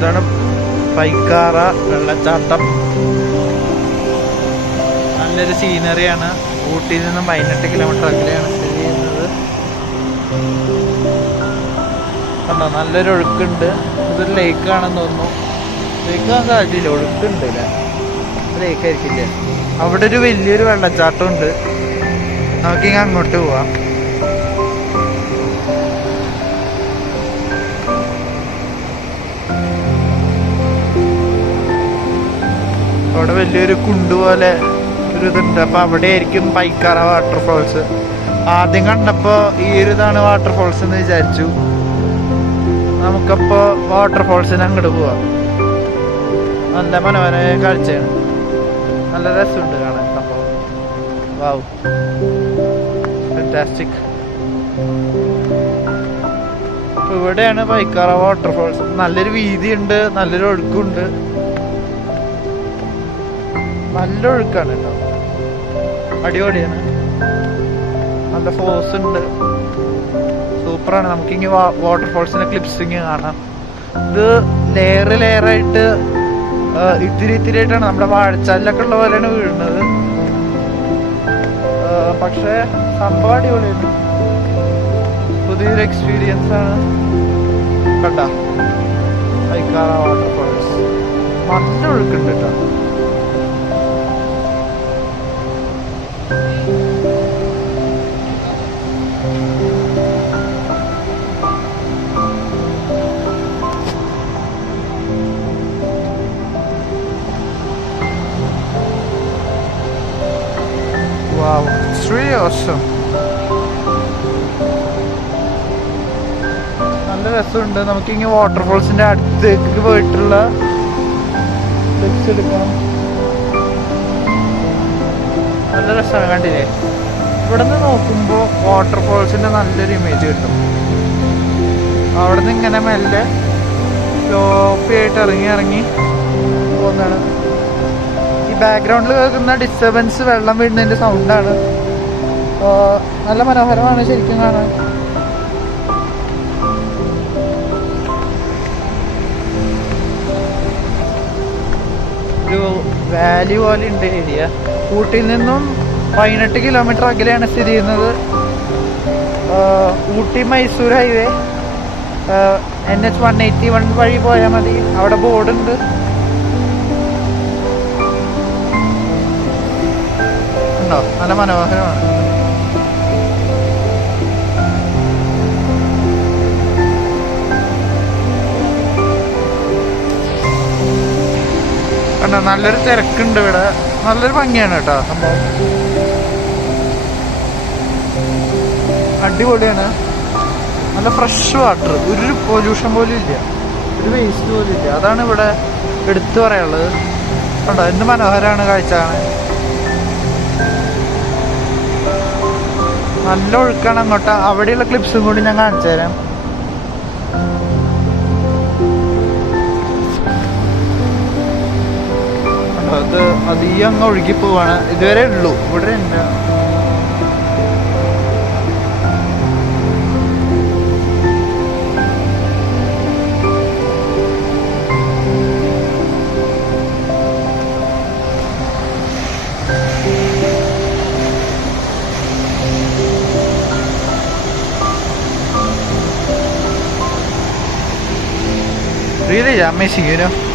ഇതാണ് പൈക്കാറ വെള്ളച്ചാട്ടം. നല്ലൊരു സീനറിയാണ്. ഊട്ടിയിൽ നിന്നും 18 കിലോമീറ്റർ അകലെയാണ് സ്ഥിതി ചെയ്യുന്നത്. കണ്ടോ, നല്ലൊരു ഒഴുക്കുണ്ട്. ഇതൊരു ലേക്കാണെന്ന് തോന്നുന്നു. ലേക്കാകാൻ സാധ്യതയില്ല, ഒഴുക്കുണ്ട് അല്ലേ, ലേക്ക് ആയിരിക്കില്ലേ. അവിടെ ഒരു വലിയൊരു വെള്ളച്ചാട്ടം ഉണ്ട്. നമുക്കിങ്ങനെ അങ്ങോട്ട് പോവാം. അവിടെ വലിയൊരു കുണ്ട് പോലെ ഒരു ഇതുണ്ട്. അപ്പൊ അവിടെ ആയിരിക്കും പൈക്കാറ വാട്ടർഫോൾസ്. ആദ്യം കണ്ടപ്പോ ഈ ഒരു ഇതാണ് വാട്ടർഫോൾസ് എന്ന് വിചാരിച്ചു. നമുക്കപ്പോ വാട്ടർഫോൾസിന് അങ്ങോട്ട് പോവാം. നല്ല മനോഹരമായ കാഴ്ചയാണ്. നല്ല രസമുണ്ട് കാണാൻ സംഭവം. വാവ്, ഫാന്റാസ്റ്റിക്. അപ്പൊ ഇവിടെയാണ് പൈക്കാറ വാട്ടർഫോൾസ്. നല്ലൊരു വീതിയുണ്ട്, നല്ലൊരു ഒഴുക്കുണ്ട്. നല്ല ഒഴുക്കാണ് കേട്ടോ, അടിപൊളിയാണ്. നല്ല ഫോഴ്സ് ഉണ്ട്, സൂപ്പറാണ്. നമുക്കിങ്ങി വാട്ടർഫോൾസിന്റെ ക്ലിപ്സിങ് കാണാം. ഇത് ലെയറായിട്ട് ഇത്തിരി ആയിട്ടാണ് നമ്മുടെ വാഴച്ചാലിലൊക്കെ ഉള്ള പോലെയാണ് വീഴുന്നത്. പക്ഷെ സംഭവം അടിപൊളിയാണ്, പുതിയൊരു എക്സ്പീരിയൻസ് ആണ്. കണ്ട പൈക്കാറ വാട്ടർഫോൾസ് നല്ല ഒഴുക്കുണ്ട് കേട്ടോ. Wow, it's really awesome. നല്ല രസമുണ്ട്. നമുക്കിങ്ങനെ വാട്ടർഫോൾസിന്റെ അടുത്തേക്ക് പോയിട്ടുള്ള പിക്സ് എടുക്കണം. നല്ല രസമാണ്, കണ്ടില്ലേ? ഇവിടെ നിന്ന് നോക്കുമ്പോൾ വാട്ടർഫോൾസിന്റെ നല്ലൊരു ഇമേജ് കിട്ടും. അവിടെ നിന്ന് ഇങ്ങനെ മെല്ലെ സ്ലോപ്പി ആയിട്ട് ഇറങ്ങി പോകുന്നതാണ്. ബാക്ക്ഗ്രൗണ്ടിൽ കേൾക്കുന്ന ഡിസ്റ്റർബൻസ് വെള്ളം വീഴുന്നതിന്റെ സൗണ്ടാണ്. നല്ല മനോഹരമാണ് ശരിക്കും കാണാൻ. ഒരു വാലി പോലെ ഉണ്ട് ഏരിയ. ഊട്ടിയിൽ നിന്നും 18 കിലോമീറ്റർ അകലെയാണ് സ്ഥിതി ചെയ്യുന്നത്. ഊട്ടി മൈസൂർ ഹൈവേ NH 181 വഴി പോയാൽ മതി. അവിടെ ബോർഡുണ്ട്. നല്ല മനോഹരമാണ്. കണ്ടോ, നല്ലൊരു തിരക്കുണ്ട് ഇവിടെ. നല്ലൊരു ഭംഗിയാണ് കേട്ടോ സംഭവം. അടിപൊളിയാണ്. നല്ല ഫ്രഷ് വാട്ടർ, ഒരു പൊല്യൂഷൻ പോലും ഇല്ല, ഒരു വേസ്റ്റ് പോലും ഇല്ല. അതാണ് ഇവിടെ എടുത്തു പറയാനുള്ളത്. കണ്ടോ, എന്ത് മനോഹരമാണ് കാഴ്ച കാണാൻ. നല്ല ഒഴുക്കാണ് അങ്ങോട്ട്. അവിടെയുള്ള ക്ലിപ്സും കൂടി ഞാൻ കാണിച്ചു തരാം. അത് അധികം അങ്ങ് ഒഴുകി പോവാണ്. ഇതുവരെ ഉള്ളൂ, ഇവിടെ ഉണ്ട്. Really amazing, you know.